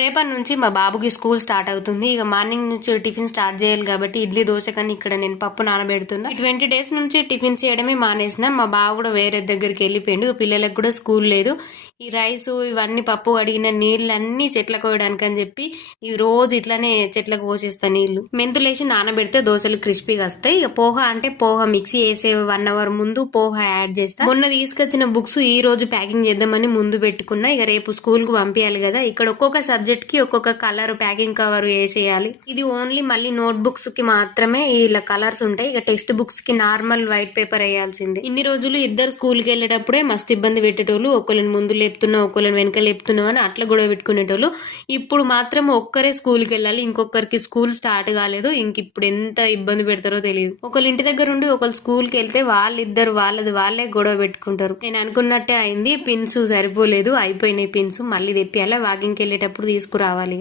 రేపటి నుంచి మా బాబుకి స్కూల్ స్టార్ట్ అవుతుంది. ఇక మార్నింగ్ నుంచి టిఫిన్ స్టార్ట్ చేయాలి కాబట్టి ఇడ్లీ దోశ కానీ ఇక్కడ నేను పప్పు నానబెడుతున్నా. 20 డేస్ నుంచి టిఫిన్ చేయడమే మానేసిన. మా బాబు కూడా వేరే దగ్గరికి వెళ్ళిపోయిండు. పిల్లలకు కూడా స్కూల్ లేదు. ఈ రైస్ ఇవన్నీ పప్పు కడిగిన నీళ్ళన్నీ చెట్లకు పోయడానికి అని చెప్పి ఇవి రోజు ఇట్లానే చెట్లకు పోసేస్తా నీళ్లు. మెంతులేసి నానబెడితే దోశలు క్రిస్పీగా వస్తాయి. ఇక పోహ అంటే పోహ మిక్సీ వేసే 1 అవర్ ముందు పోహ యాడ్ చేస్తా. మొన్న తీసుకొచ్చిన బుక్స్ ఈ రోజు ప్యాకింగ్ చేద్దామని ముందు పెట్టుకున్నా. ఇక రేపు స్కూల్ కు పంపించాలి కదా. ఇక్కడ ఒక్కొక్క సబ్జెక్ట్ కి ఒక్కొక్క కలర్ ప్యాకింగ్ కవర్ వేసేయాలి. ఇది ఓన్లీ మళ్ళీ నోట్ బుక్స్ కి మాత్రమే ఇలా కలర్స్ ఉంటాయి. ఇక టెక్స్ట్ బుక్స్ కి నార్మల్ వైట్ పేపర్ వేయాల్సిందే. ఇన్ని రోజులు ఇద్దరు స్కూల్ కి వెళ్ళేటప్పుడే మస్తు ఇబ్బంది పెట్టేటోళ్ళు. ఒకళ్ళని ముందు లేపుతున్నా ఒకళ్ళని వెనక లేపుతున్నావు అని అట్లా గొడవ పెట్టుకునేటోళ్ళు. ఇప్పుడు మాత్రం ఒక్కరే స్కూల్ కి వెళ్ళాలి. ఇంకొకరికి స్కూల్ స్టార్ట్ కాలేదు. ఇంక ఇప్పుడు ఎంత ఇబ్బంది పెడతారో తెలియదు. ఒకళ్ళు ఇంటి దగ్గర ఉండి ఒకళ్ళు స్కూల్ కి వెళ్తే వాళ్ళిద్దరు వాళ్ళే గొడవ పెట్టుకుంటారు. నేను అనుకున్నట్టే అయింది. పిన్స్ సరిపోలేదు, అయిపోయినాయి పిన్స్. మళ్ళీ తెప్పియాలి. వాకింగ్కి వెళ్ళేటప్పుడు తీసుకురావాలి.